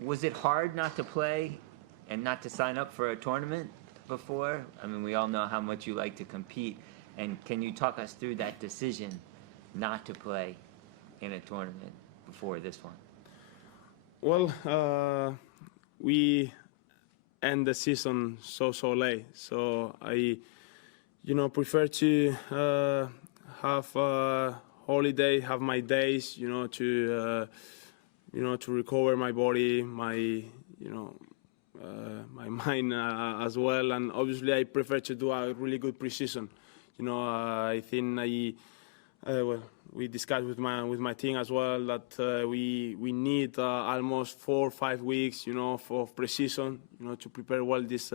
Was it hard not to play and not to sign up for a tournament before? I mean, we all know how much you like to compete. And can you talk us through that decision not to play in a tournament before this one? Well, we end the season so late, so I, prefer to have a holiday, have my days, to recover my body, my, my mind as well, and obviously I prefer to do a really good pre-season. I think we discussed with my team as well that we need almost 4 or 5 weeks, for pre-season, to prepare well this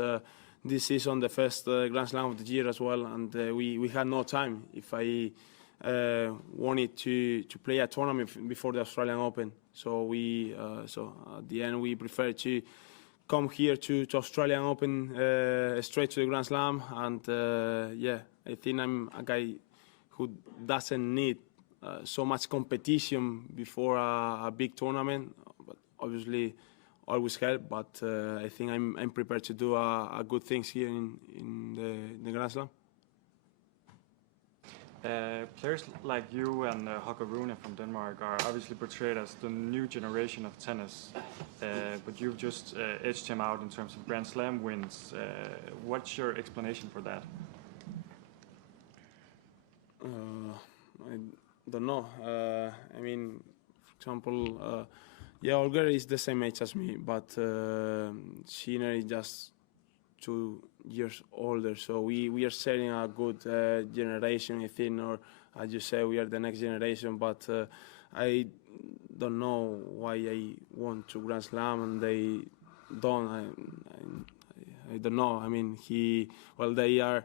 season, the first Grand Slam of the year as well, and we had no time if I wanted to play a tournament before the Australian Open. So so at the end we prefer to come here to Australian Open straight to the Grand Slam, and yeah, I think I'm a guy who doesn't need so much competition before a big tournament, but obviously always help. But I think I'm prepared to do a good things here in the Grand Slam. Players like you and Holger Rune from Denmark are obviously portrayed as the new generation of tennis, but you've just edged him out in terms of Grand Slam wins. What's your explanation for that? I don't know. I mean, for example, yeah, Holger is the same age as me, but Sinner is just 2 years older, so we are setting a good generation, I think, or as you say, we are the next generation. But I don't know why I want to Grand Slam and they don't. I don't know. I mean, they are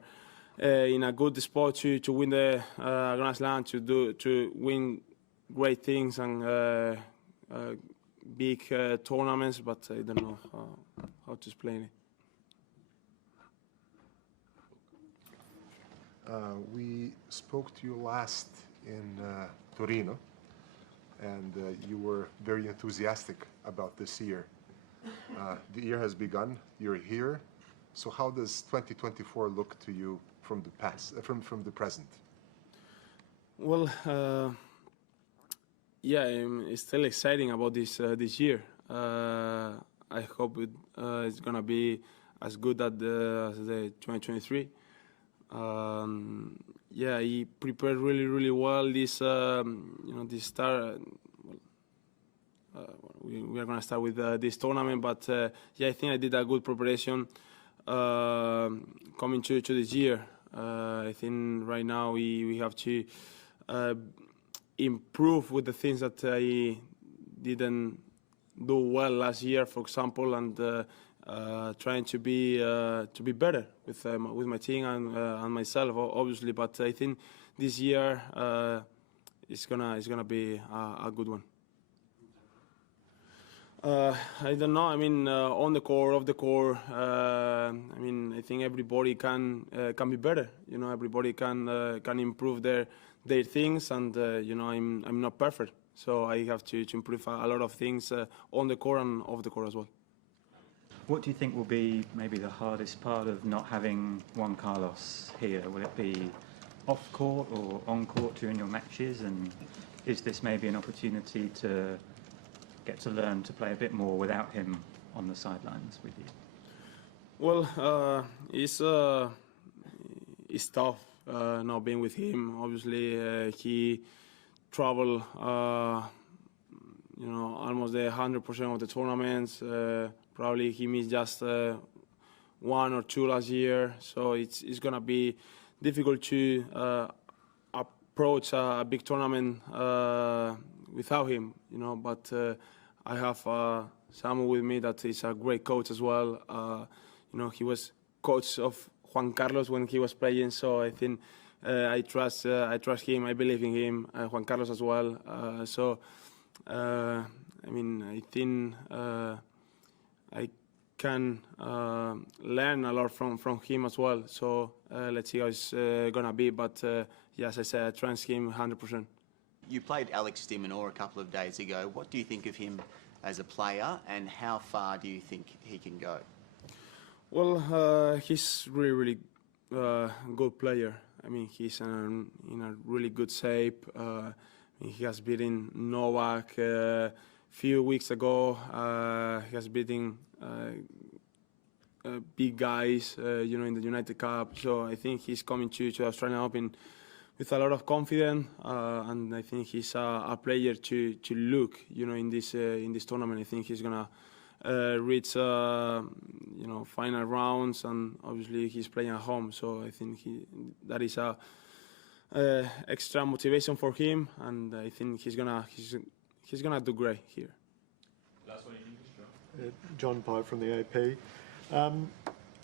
in a good spot to win the Grand Slam, to win great things and big tournaments, but I don't know how to explain it. We spoke to you last in Torino, and you were very enthusiastic about this year. The year has begun, you're here, so how does 2024 look to you from the past, from the present? Well, yeah, it's still exciting about this year. I hope it's gonna be as good as the 2023. Yeah, he prepared really well this this start. We are gonna start with this tournament, but yeah, I think I did a good preparation coming to this year. I think right now we have to improve with the things that I didn't do well last year, for example, and trying to be better with my team and myself, obviously. But I think this year it's gonna be a good one. I don't know. I mean, on the court, off the court. I mean, I think everybody can be better. Everybody can improve their things, and I'm not perfect, so I have to improve a lot of things on the court and off the court as well. What do you think will be maybe the hardest part of not having Juan Carlos here? Will it be off court or on court during your matches? And is this maybe an opportunity to get to learn to play a bit more without him on the sidelines with you? Well, it's tough not being with him. Obviously, he traveled, almost 100% of the tournaments. Probably he missed just 1 or 2 last year, so it's gonna be difficult to approach a big tournament without him, But I have someone with me that is a great coach as well. He was coach of Juan Carlos when he was playing, so I think I trust him. I believe in him, Juan Carlos as well. I mean, I think I can learn a lot from him as well. So let's see how it's gonna be. But yeah, as I said, I trust him 100%. You played Alex Minaur a couple of days ago. What do you think of him as a player, and how far do you think he can go? Well, he's really good player. I mean, he's in a really good shape. He has beaten Novak a few weeks ago. He has beaten big guys, in the United Cup. So I think he's coming to Australian Open with a lot of confidence, and I think he's a player to look, in this tournament. I think he's gonna reach, final rounds, and obviously he's playing at home. So I think that is a extra motivation for him, and I think he's gonna do great here. Last one in English, John. John Pye from the AP.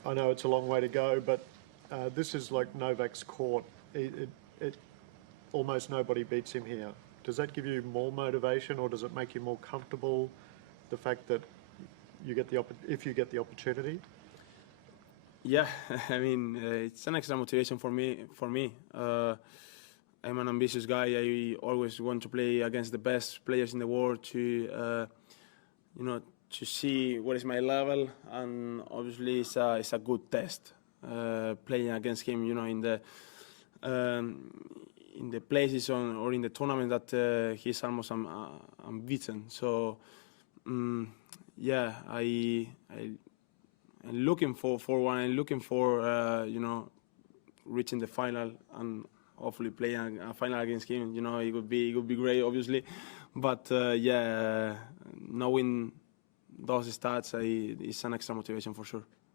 I know it's a long way to go, but this is like Novak's court. Almost nobody beats him here. Does that give you more motivation, or does it make you more comfortable, the fact that if you get the opportunity? Yeah, I mean, it's an extra motivation for me. I'm an ambitious guy. I always want to play against the best players in the world to see what is my level, and obviously it's a good test playing against him. In the places or in the tournament that he's almost unbeaten. So I'm looking for one. I'm looking for reaching the final and hopefully playing a final against him. It would be great, obviously. But knowing those stats, it's an extra motivation for sure.